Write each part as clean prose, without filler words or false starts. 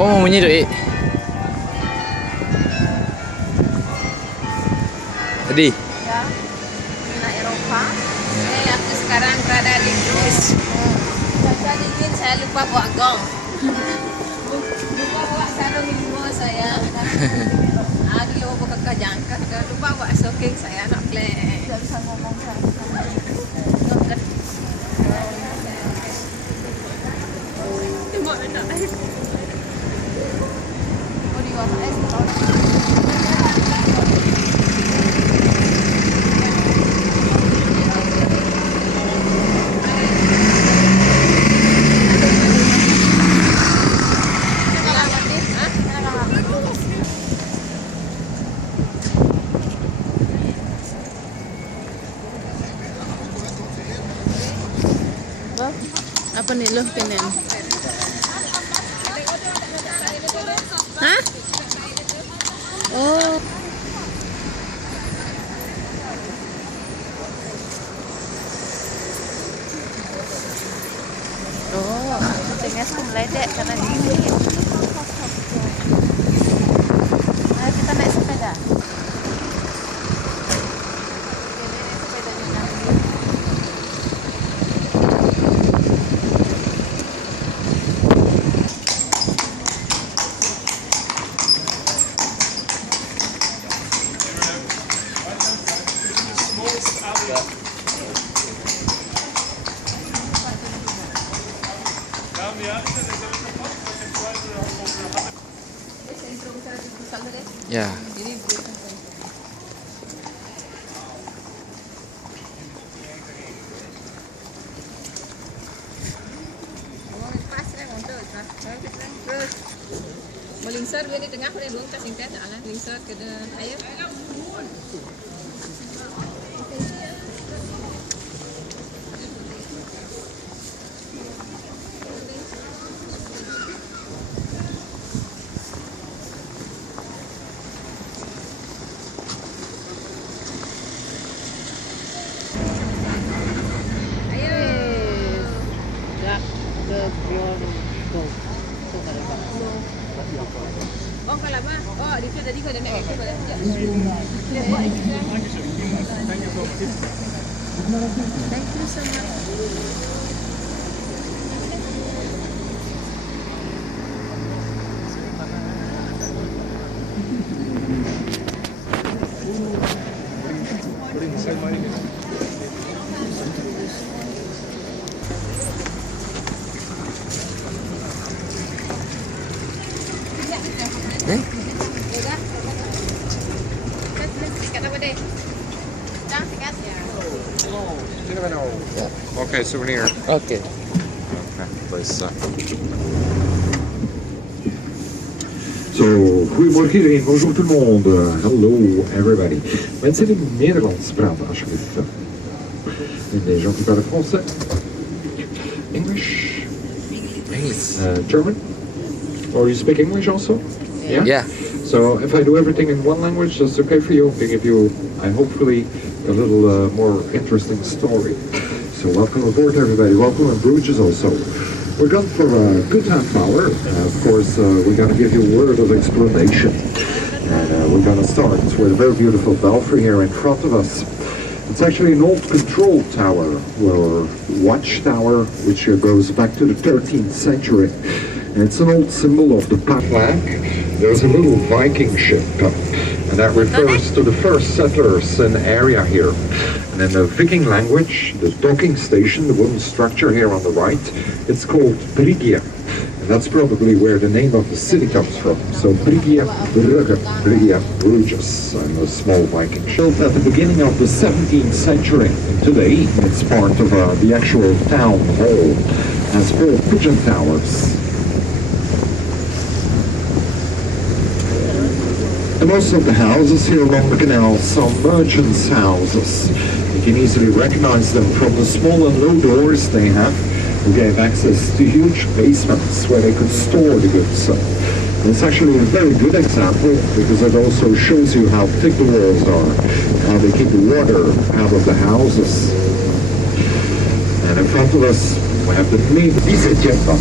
Oh, menyerik. Tadi. Ya, Zona Eropa. Aku sekarang berada di Greece. Cuaca dingin, saya lupa bawa gong. Lupa bawa sarung limo saya. Aduh, lupa kakak jangka. Lupa bawa stocking saya nak play. Tidak bisa ngomong sama kamu. Tengok nak air. Oh, di bawah air. Apa nih lo kenen? Hah? Oh. Oh, kucingnya suka meledek karena dingin. Ayo kita naik sepeda. Ya. Melingsar dia di tengah, boleh belum kita singkat, alah melingsar ke air. Oh, kalau apa? Oh, di situ tadi kau ada naik itu boleh. Lihat buat ini. Thank you so much. Okay, souvenir. Okay. Okay, please. Zo, goedemorgen iedereen, bonjour tout le monde. Hello everybody. Mensen die Nederlands praten alsjeblieft. En les gens qui parlent français. English. English. German. Or you speak English also? Yeah. So if I do everything in one language, that's okay for you. I give you, hopefully, a little more interesting story. So welcome aboard everybody, welcome on Bruges also. We're going for a good half hour. Of course, we're going to give you a word of explanation. And we're going to start with a very beautiful belfry here in front of us. It's actually an old control tower, or watchtower, which goes back to the 13th century. And it's an old symbol of the flag. There's a little Viking ship, and that refers to the first settlers in the area here. And in the Viking language, the docking station, the wooden structure here on the right, it's called brugge. And that's probably where the name of the city comes from. So brugge, Bruges, and a small Viking ship. Built at the beginning of the 17th century. And today, it's part of the actual town hall, as 4 pigeon towers. And most of the houses here along the canal are merchants' houses. You can easily recognize them from the small and low doors they have, who gave access to huge basements where they could store the goods. And it's actually a very good example because it also shows you how thick the walls are, how they keep the water out of the houses. And in front of us we have the main Visitjetta.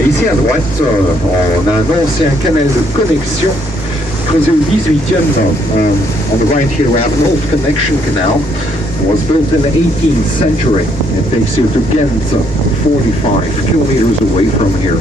Et ici à droite, on a un ancien canal de connexion creusé au 18e. On the right here we have an old connection canal. It was built in the 18th century. It takes you to Ghent, 45 kilometers away from here.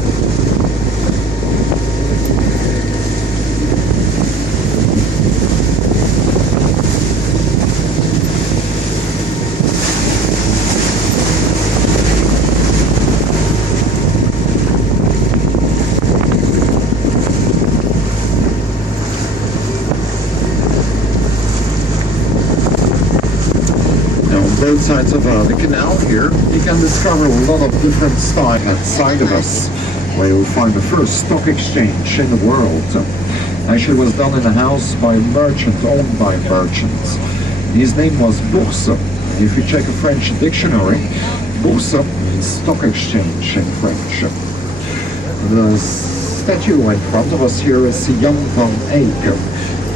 Both sides of the canal here, you can discover a lot of different styles inside of us, where you'll find the first stock exchange in the world. Actually, it was done in a house by a merchant, owned by merchants. His name was Bourse. If you check a French dictionary, Bourse means stock exchange in French. The statue in front of us here is Jan van Eyck,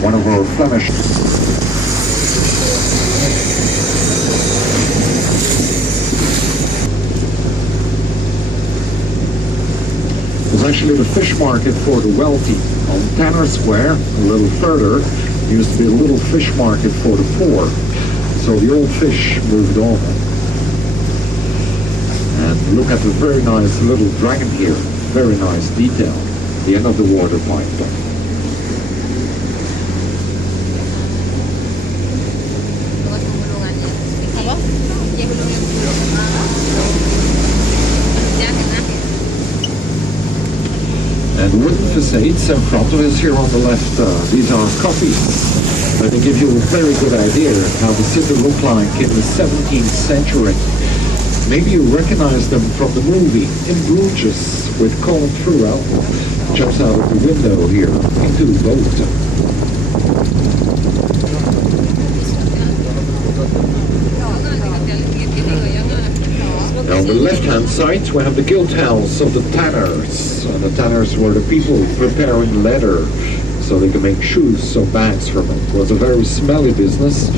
one of our Flemish. It's actually the fish market for the wealthy. On Tanner Square, a little further, used to be a little fish market for the poor. So the old fish moved on. And look at the very nice little dragon here. Very nice detail. The end of the water pipe. And wooden facades in front of us here on the left, these are copies. But they give you a very good idea of how the city looked like in the 17th century. Maybe you recognize them from the movie In Bruges with Colin Farrell. Jumps out of the window here into the boat. Now on the left-hand side, we have the guild house of the tanners. And the tanners were the people preparing leather so they could make shoes or bags from it. It was a very smelly business,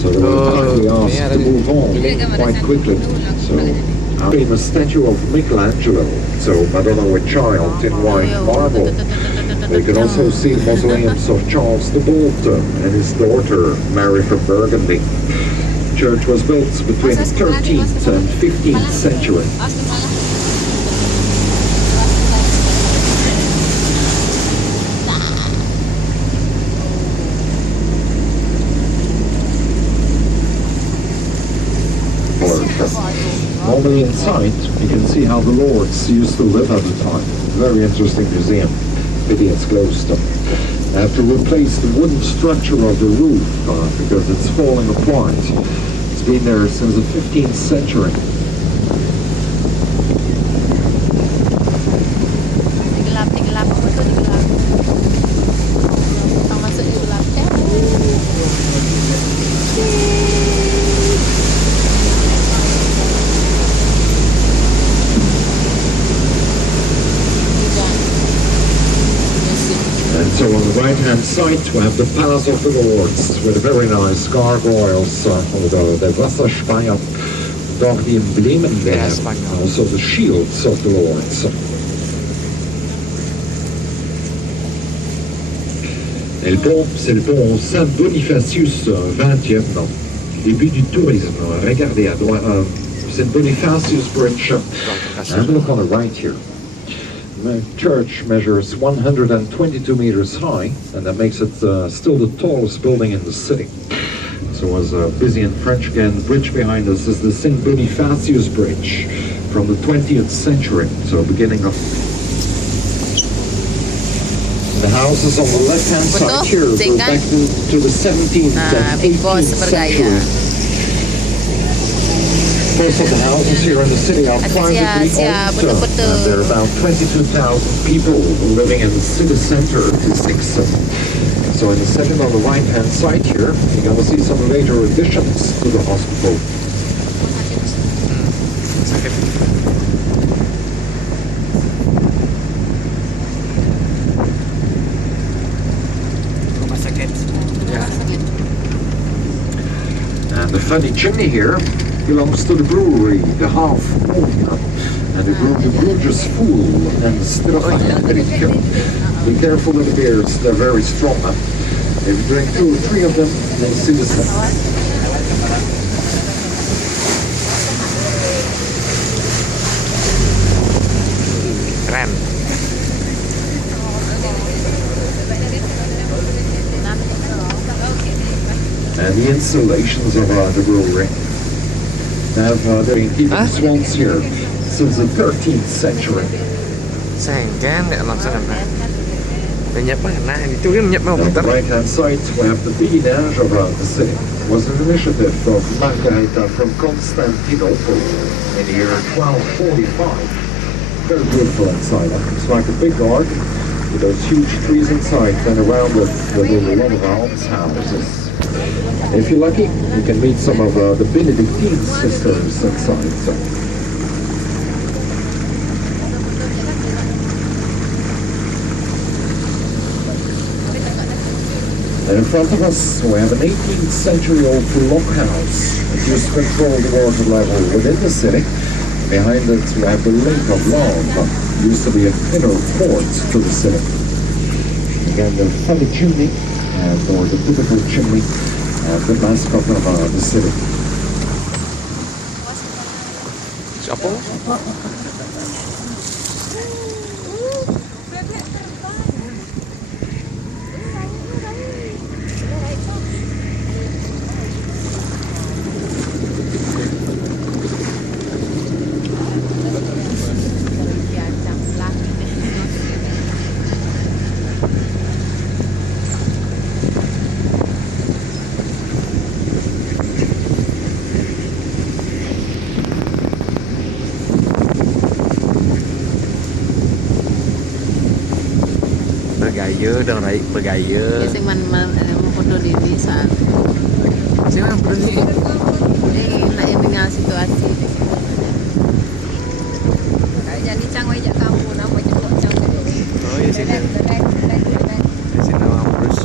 so they were kindly asked to move on quite quickly. So, a statue of Michelangelo, so Madonna with Child in white marble. You can also see the mausoleums of Charles the Bald and his daughter, Mary from Burgundy. The church was built between the 13th and 15th century. Normally inside, you can see how the lords used to live at the time. Very interesting museum. Pity it's closed. I have to replace the wooden structure of the roof because it's falling apart. It's been there since the 15th century. So on the right-hand side, we have the Palace of the Lords with very nice gargoyles, although the Wasserspeier, dog the emblemen there, also the shields of the Lords. Et le pont, c'est le pont Saint-Bonifatius, 20e, début du tourisme. Regardez à droite, Saint Bonifatius Bridge. And look on the right here. The church measures 122 meters high, and that makes it still the tallest building in the city. So it was busy in French again. The bridge behind us is the Saint Bonifatius Bridge from the 20th century, so beginning of... The houses on the left-hand side here go back to the 17th and 18th century. Most of the houses here in the city are privately owned, and there are about 22,000 people living in the city center of the sixth. So in the second on the right-hand side here, you're going to see some later additions to the hospital. And the funny chimney here belongs to the brewery, the Half Moon. And they brew the brugge's full and brugge. Be careful with the beers, they're very strong. If you drink 2 or 3 of them, you'll see the sense. Keren. And the installations of the brewery have been keeping swans here since the 13th century. Sayang kan nggak langsung apa. Banyak mana itu kan banyak mau On the putar. right-hand side, we have the Indahnya around the city. It was an initiative of Margarita from Constantinople in the year 1245. Very beautiful inside. It's like a big garden with those huge trees inside, and around it there will be a lot of almshouses. If you're lucky, you can meet some of the Benedictine sisters inside. So. And in front of us, we have an 18th century old blockhouse that used to control the water level within the city. Behind it, we have the Lake of Love, used to be an inner port to the city. Again, the funny chimney, or the typical chimney, the mascot of the city. Siapa? Bergaya dan naik bergaya. Biasanya foto diri saat Siapa berani? nak dengar situasi. Jadi cangwe jak kamu nama jemput cangwe. Oh ya sini. Sini nama terus.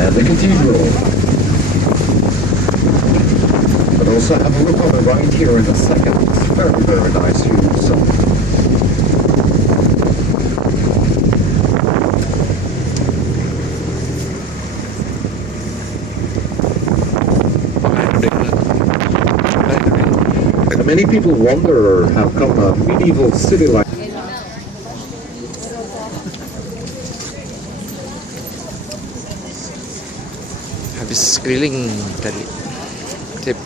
And the cathedral. But also have a look on the right here in a second. Very, very nice view. So. And many people wonder how come a medieval city like Habis keliling tadi. Tip